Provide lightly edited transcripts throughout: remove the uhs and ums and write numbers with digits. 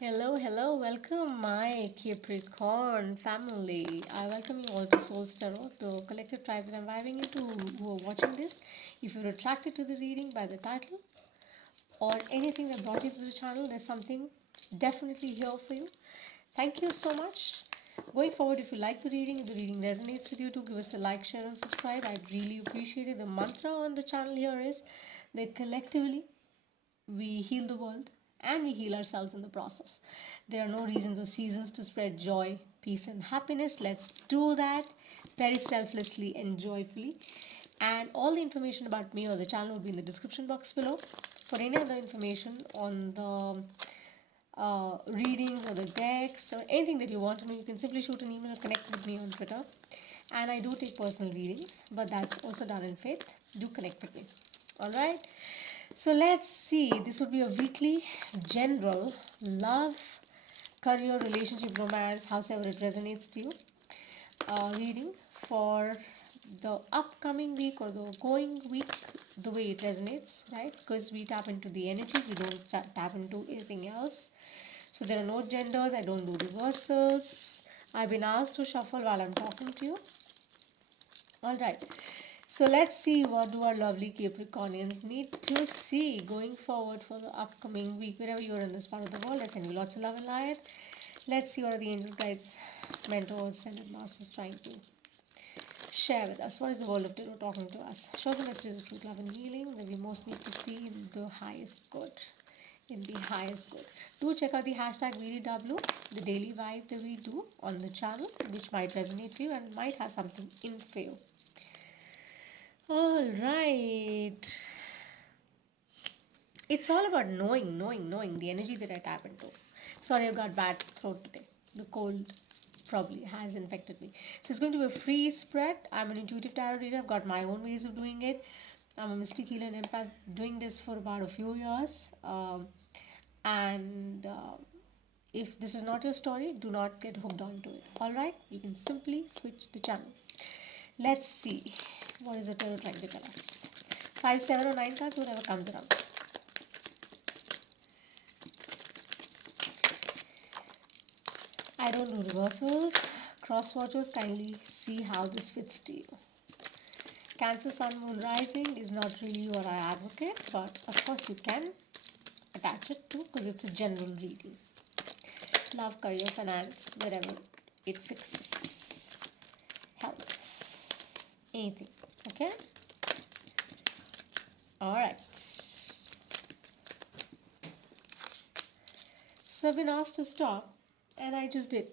Hello, hello, welcome my Capricorn family. I welcome you all to Soul's Tarot, the collective tribe that I'm vibing into who are watching this. If you're attracted to the reading by the title or anything that brought you to the channel, there's something definitely here for you. Thank you so much. Going forward, if you like if the reading resonates with you, to give us a like, share, and subscribe. I'd really appreciate it. The mantra on the channel here is that collectively we heal the world and we heal ourselves in the process. There are no reasons or seasons to spread joy, peace, and happiness. Let's do that very selflessly and joyfully. And all the information about me or the channel will be in the description box below. For any other information on the readings or the decks or anything that you want to know, you can simply shoot an email or connect with me on Twitter. And I do take personal readings, but that's also done in faith. Do connect with me. All right. So let's see. This would be a weekly general love, career, relationship, romance, however it resonates to you. Reading for the upcoming week or the going week, the way it resonates, right? Because we tap into the energy, we don't tap into anything else. So there are no genders, I don't do reversals. I've been asked to shuffle while I'm talking to you. All right. So let's see what do our lovely Capricornians need to see going forward for the upcoming week. Wherever you're in this part of the world, I send you lots of love and light. Let's see what are the angel guides, mentors, and masters trying to share with us. What is the world of tarot talking to us? Show the messages of truth, love, and healing that we most need to see in the highest good. In the highest good. Do check out the hashtag VDW, the daily vibe that we do on the channel, which might resonate for you and might have something in for you. All right. It's all about knowing the energy that I tap into. Sorry, I've got bad throat today. The cold probably has infected me. So it's going to be a free spread. I'm an intuitive tarot reader. I've got my own ways of doing it. I'm a mystic healer and empath, doing this for about a few years. And if this is not your story, do not get hooked onto it. All right, you can simply switch the channel. Let's see what is the tarot trying to tell us. 5, 7, or 9 cards, whatever comes around. I don't do reversals. Cross watchers, kindly see how this fits to you. Cancer, Sun, Moon, Rising is not really what I advocate, but of course you can attach it to because it's a general reading. Love, career, finance, wherever it fixes. Health, anything. Okay? Alright. So I've been asked to stop and I just did.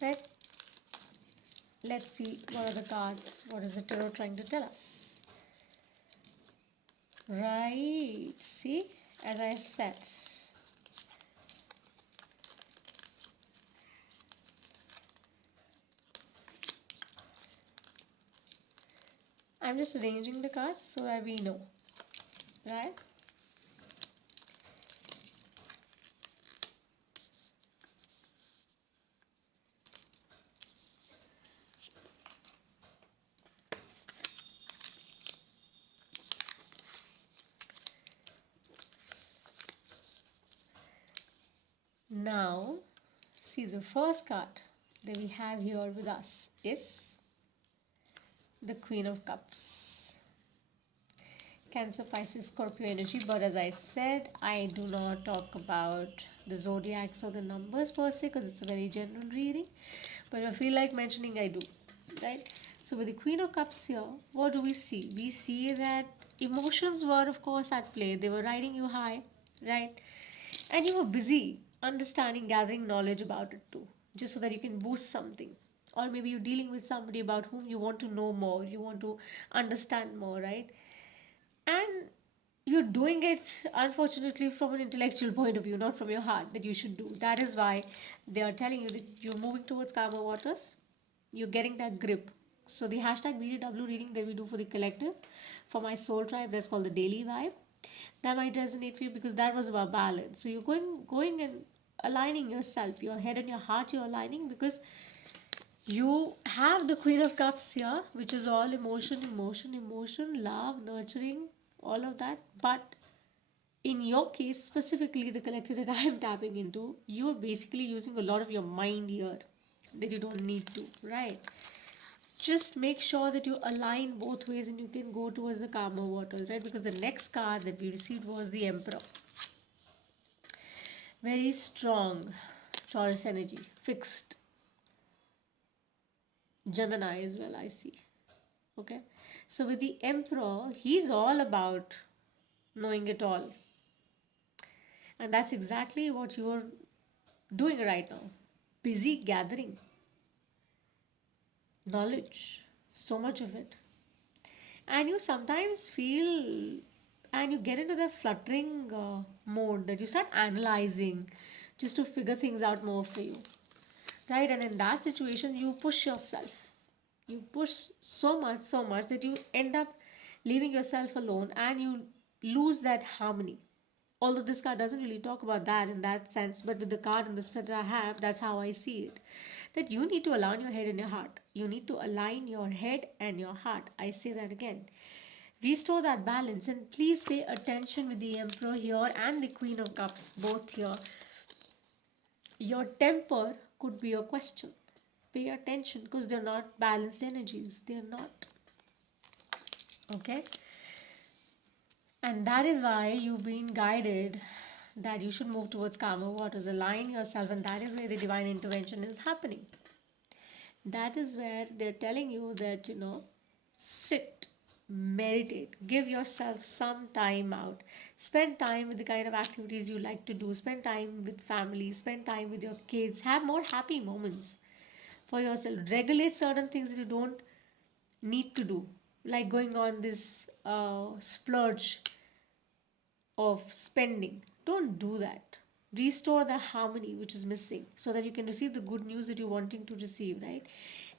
Right? Let's see what are the cards, what is the tarot trying to tell us. Right, see, as I said, I'm just arranging the cards so that we know, right? Now, see, the first card that we have here with us is the Queen of Cups. Cancer, Pisces, Scorpio energy, but as I said, I do not talk about the zodiacs or the numbers per se because it's a very general reading, but if I feel like mentioning, I do, right? So with the Queen of Cups here, what do we see? We see that emotions were of course at play. They were riding you high, right? And you were busy understanding, gathering knowledge about it too, just so that you can boost something. Or maybe you're dealing with somebody about whom you want to know more, you want to understand more, right? And you're doing it unfortunately from an intellectual point of view, not from your heart, that you should do. That is why they are telling you that you're moving towards calmer waters, you're getting that grip. So the hashtag BDW reading that we do for the collective, for my soul tribe, that's called the daily vibe, that might resonate for you because that was about balance. So you're going and aligning yourself, your head and your heart, you're aligning because you have the Queen of Cups here, which is all emotion, love, nurturing, all of that. But In your case, specifically the collector that I am tapping into, you're basically using a lot of your mind here that you don't need to, right? Just make sure that you align both ways and you can go towards the calmer waters, right? Because the next card that we received was the Emperor. Very strong Taurus energy, fixed Gemini as well, I see. Okay, so with the Emperor, he's all about knowing it all, and that's exactly what you're doing right now. Busy gathering knowledge, so much of it, and you sometimes feel and you get into that fluttering mode that you start analyzing just to figure things out more for you, right? And in that situation, you push yourself. You push so much that you end up leaving yourself alone and you lose that harmony. Although this card doesn't really talk about that in that sense, but with the card and the spread that I have, that's how I see it. That you need to align your head and your heart. You need to align your head and your heart. I say that again. Restore that balance and please pay attention with the Emperor here and the Queen of Cups both here. Your temper could be a question. Pay attention because they're not balanced energies. They're not. Okay? And that is why you've been guided that you should move towards calmer waters, align yourself, and that is where the divine intervention is happening. That is where they're telling you that, sit, meditate, give yourself some time out, spend time with the kind of activities you like to do, spend time with family, spend time with your kids, have more happy moments for yourself, regulate certain things that you don't need to do, like going on this splurge of spending. Don't do that. Restore the harmony which is missing so that you can receive the good news that you're wanting to receive, right?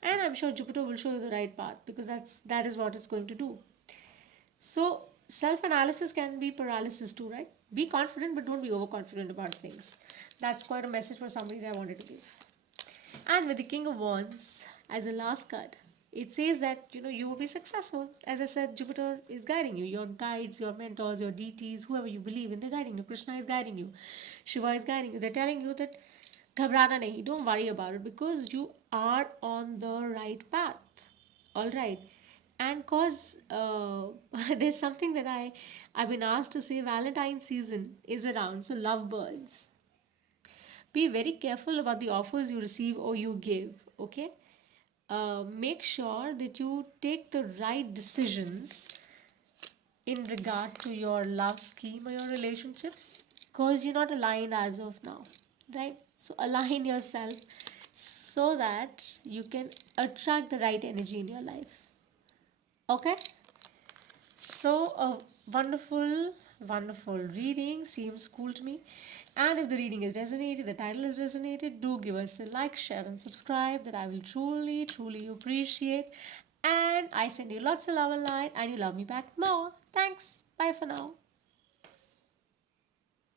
And I'm sure Jupiter will show you the right path because that is what it's going to do. So self-analysis can be paralysis too, right? Be confident but don't be overconfident about things. That's quite a message for somebody that I wanted to give. And with the King of Wands as a last card, it says that you will be successful. As I said, Jupiter is guiding you. Your guides, your mentors, your deities, whoever you believe in, they're guiding you. Krishna is guiding you. Shiva is guiding you. They're telling you that ghabrana nahi, don't worry about it because you are on the right path. All right. And cause there's something that I've been asked to say. Valentine's season is around, so lovebirds, be very careful about the offers you receive or you give. Okay, make sure that you take the right decisions in regard to your love scheme or your relationships because you're not aligned as of now, right? So align yourself so that you can attract the right energy in your life. Okay, so a wonderful, wonderful reading seems cool to me. And if the reading is resonated, the title has resonated, do give us a like, share, and subscribe. That I will truly, truly appreciate. And I send you lots of love and light, and you love me back more. Thanks. Bye for now.